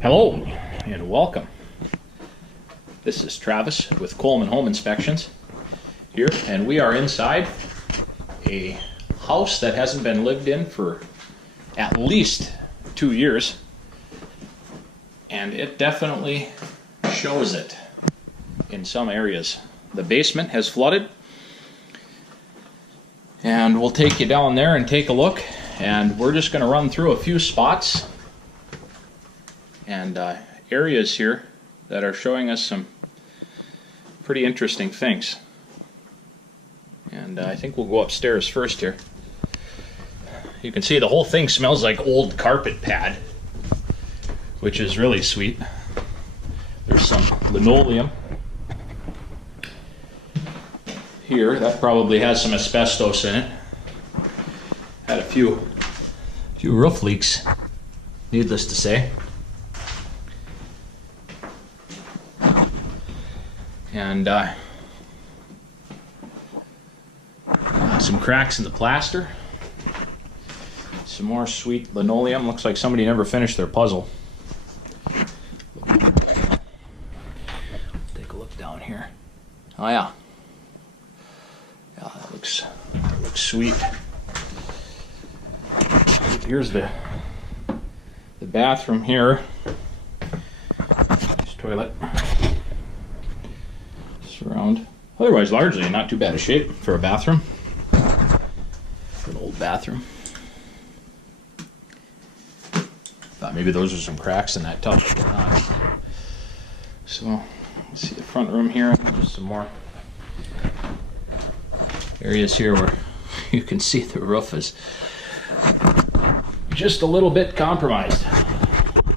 Hello and welcome. This is Travis with Coleman Home Inspections here, and we are inside a house that hasn't been lived in for at least 2 years, and it definitely shows it in some areas. The basement has flooded, and we'll take you down there and take a look, and we're just going to run through a few spots and areas here that are showing us some pretty interesting things. And I think we'll go upstairs first here. You can see the whole thing smells like old carpet pad, which is really sweet. There's some linoleum here that probably has some asbestos in it. Had a few roof leaks, needless to say. And some cracks in the plaster. Some more sweet linoleum. Looks like somebody never finished their puzzle. Take a look down here. Oh yeah. Yeah, that looks sweet. Here's the bathroom here. Nice toilet. Surround. Otherwise, largely in not too bad a shape for a bathroom. For an old bathroom. Thought maybe those are some cracks in that tub. So, let's see the front room here. Just some more areas here where you can see the roof is just a little bit compromised.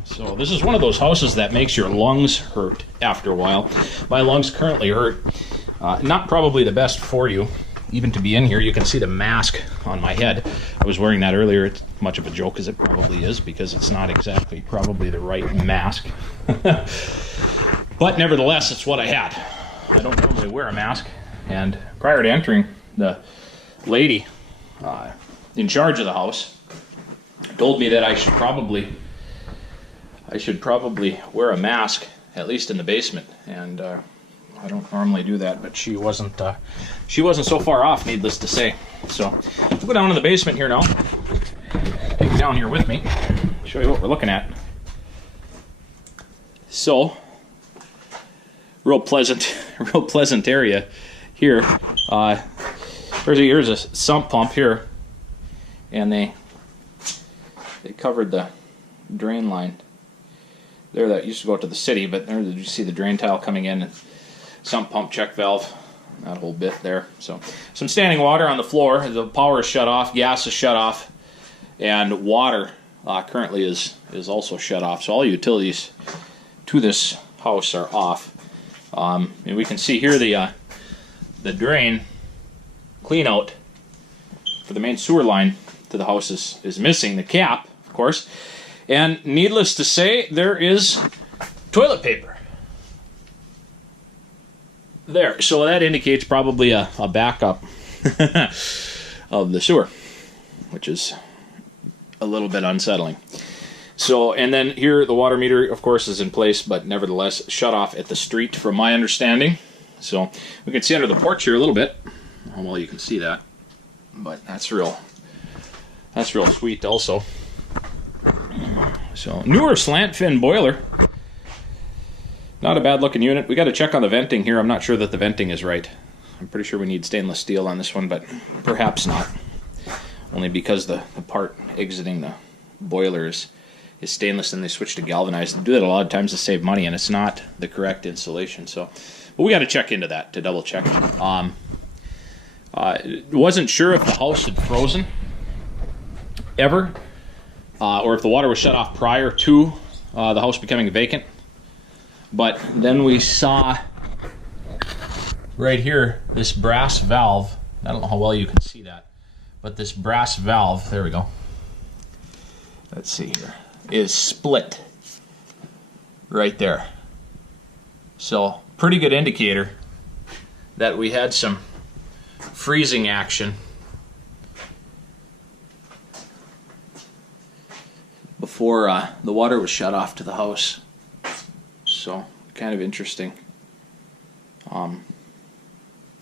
So this is one of those houses that makes your lungs hurt after a while. My lungs currently hurt. Not probably the best for you, even to be in here. You can see the mask on my head. I was wearing that earlier. It's much of a joke as it probably is, because it's not exactly probably the right mask. But nevertheless, it's what I had. I don't normally wear a mask. And prior to entering, the lady in charge of the house told me that I should probably wear a mask, at least in the basement. And I don't normally do that, but she wasn't so far off, needless to say. So we'll go down to the basement here now. Take you down here with me, show you what we're looking at. So, real pleasant area here. Here's a sump pump here, and they covered the drain line there that used to go out to the city, but there you see the drain tile coming in, and sump pump, check valve, that whole bit there. So some standing water on the floor. The power is shut off, gas is shut off, and water currently is also shut off. So all utilities to this house are off. And we can see here the drain clean out for the main sewer line to the house is missing, the cap, of course. And needless to say, there is toilet paper there. So that indicates probably a backup of the sewer, which is a little bit unsettling. So, and then here the water meter, of course, is in place, but nevertheless shut off at the street from my understanding. So we can see under the porch here a little bit. Well, you can see that, but that's real sweet also. So, newer slant fin boiler. Not a bad looking unit. We got to check on the venting here. I'm not sure that the venting is right. I'm pretty sure we need stainless steel on this one, but perhaps not. Only because the part exiting the boiler is stainless and they switch to galvanized. They do that a lot of times to save money, and it's not the correct insulation. So, but we got to check into that to double check. Wasn't sure if the house had frozen ever. Or if the water was shut off prior to the house becoming vacant. But then we saw right here this brass valve. I don't know how well you can see that, but this brass valve, there we go. Let's see here, is split right there. So pretty good indicator that we had some freezing action before the water was shut off to the house. So kind of interesting.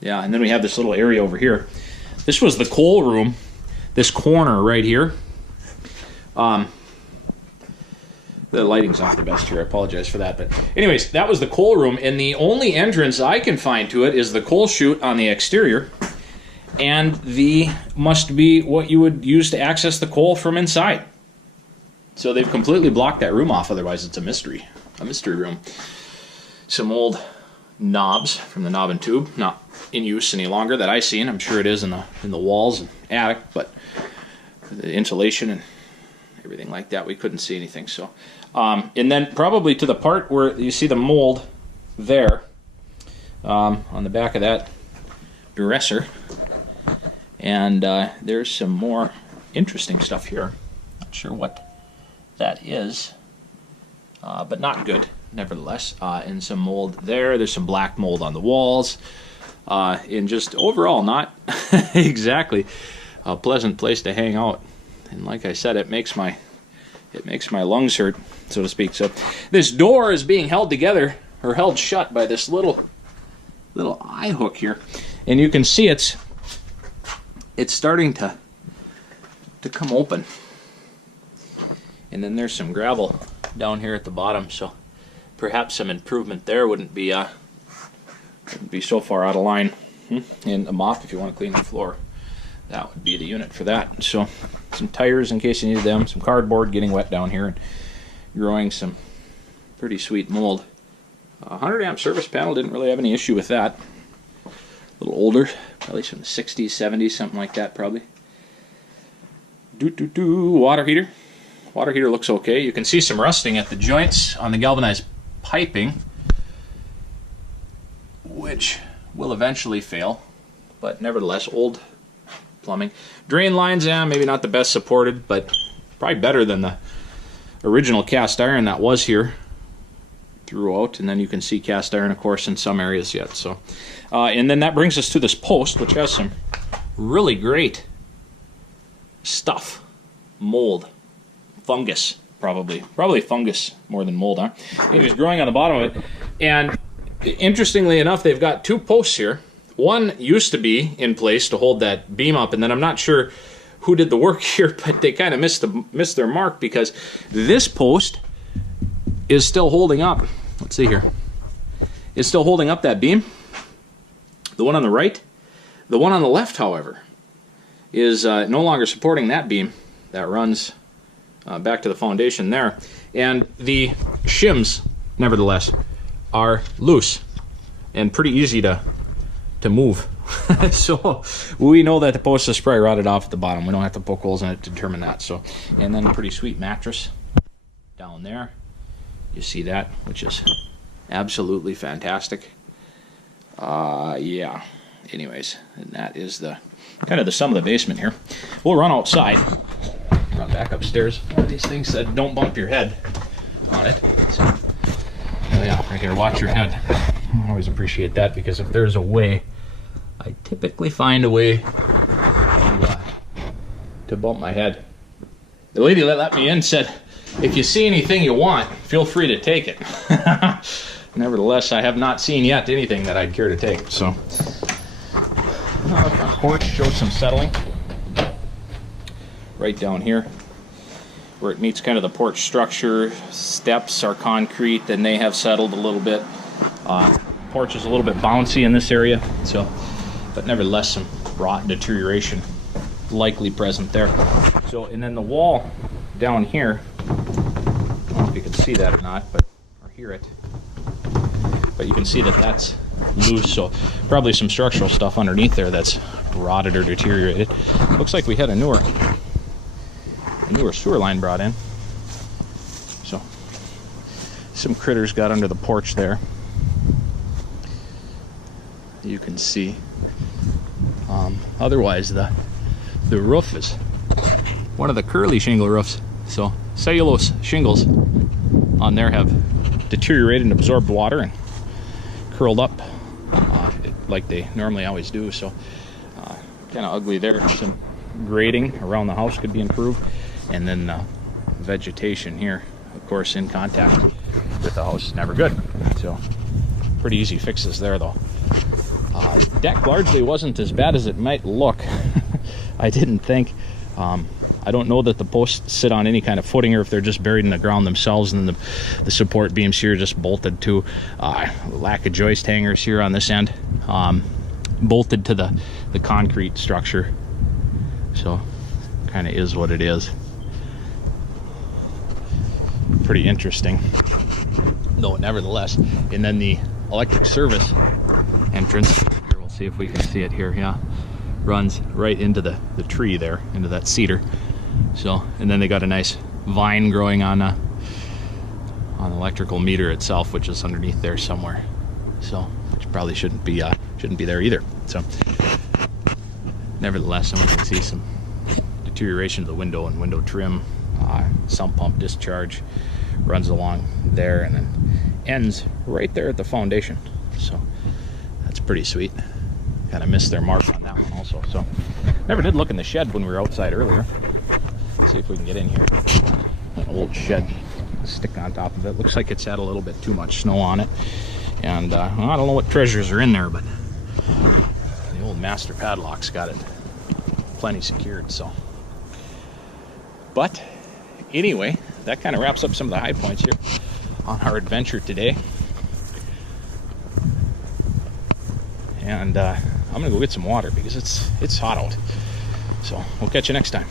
Yeah, and then we have this little area over here. This was the coal room, this corner right here. The lighting's not the best here, I apologize for that. But anyways, that was the coal room, and the only entrance I can find to it is the coal chute on the exterior, and the must be what you would use to access the coal from inside. So they've completely blocked that room off, otherwise it's a mystery room. Some old knobs from the knob and tube, not in use any longer that I've seen. I'm sure it is in the walls and attic, but the insulation and everything like that, we couldn't see anything. So, and then probably to the part where you see the mold there, on the back of that dresser, and there's some more interesting stuff here. Not sure what that is, but not good nevertheless. And some mold there. There's some black mold on the walls, and just overall not exactly a pleasant place to hang out. And like I said, it makes my lungs hurt, so to speak. So this door is being held together, or held shut, by this little eye hook here, and you can see it's starting to come open. And then there's some gravel down here at the bottom, so perhaps some improvement there wouldn't be so far out of line. And a mop if you want to clean the floor. That would be the unit for that. So some tires in case you needed them, some cardboard getting wet down here, and growing some pretty sweet mold. 100 amp service panel, didn't really have any issue with that. A little older, probably from the 60s, 70s, something like that probably. Water heater. Water heater looks okay. You can see some rusting at the joints on the galvanized piping, which will eventually fail, but nevertheless old plumbing. Drain lines, yeah, maybe not the best supported, but probably better than the original cast iron that was here throughout. And then you can see cast iron, of course, in some areas yet. So, and then that brings us to this post, which has some really great stuff. Mold, fungus, probably fungus more than mold, huh? Anyways, growing on the bottom of it. And interestingly enough, they've got two posts here. One used to be in place to hold that beam up, and then I'm not sure who did the work here, but they kind of missed their mark, because this post is still holding up. Let's see here. It's still holding up that beam. The one on the right. The one on the left, however, is no longer supporting that beam that runs back to the foundation there. And the shims, nevertheless, are loose and pretty easy to move. So we know that the post is probably rotted off at the bottom. We don't have to poke holes in it to determine that. So, and then a pretty sweet mattress down there. You see that, which is absolutely fantastic. Yeah. Anyways, and that is the kind of the sum of the basement here. We'll run outside. Run back upstairs. One of these things said don't bump your head on it. So, oh yeah, right here. Watch your head. I always appreciate that, because if there's a way, I typically find a way to bump my head. The lady that let me in said, if you see anything you want, feel free to take it. Nevertheless, I have not seen yet anything that I'd care to take. So, front porch shows some settling. Right down here, where it meets kind of the porch structure. Steps are concrete, and they have settled a little bit. Porch is a little bit bouncy in this area, so, but nevertheless some rot and deterioration likely present there. So, and then the wall down here, I don't know if you can see that or not, but or hear it, but you can see that that's loose, so probably some structural stuff underneath there that's rotted or deteriorated. Looks like we had a newer sewer line brought in, so some critters got under the porch there. You can see. Otherwise, the roof is one of the curly shingle roofs, so cellulose shingles on there have deteriorated and absorbed water and curled up like they normally always do. So kind of ugly there. Some grading around the house could be improved, and then vegetation here, of course, in contact with the house is never good. So pretty easy fixes there, though. Deck largely wasn't as bad as it might look. I didn't think. I don't know that the posts sit on any kind of footing or if they're just buried in the ground themselves, and the support beams here just bolted to lack of joist hangers here on this end, bolted to the concrete structure. So kind of is what it is. Pretty interesting, though, nevertheless. And then the electric service entrance here, we'll see if we can see it here. Yeah, runs right into the tree there, into that cedar. So, and then they got a nice vine growing on the electrical meter itself, which is underneath there somewhere. So, which probably shouldn't be there either. So, nevertheless, someone can see some deterioration of the window and window trim. Sump pump discharge runs along there and then ends right there at the foundation. So that's pretty sweet. Kind of missed their mark on that one also. So never did look in the shed when we were outside earlier. Let's see if we can get in here. An old shed sticking on top of it. Looks like it's had a little bit too much snow on it. And well, I don't know what treasures are in there, but the old master padlock's got it plenty secured. So, but anyway, that kind of wraps up some of the high points here on our adventure today. And I'm gonna go get some water because it's hot out. So we'll catch you next time.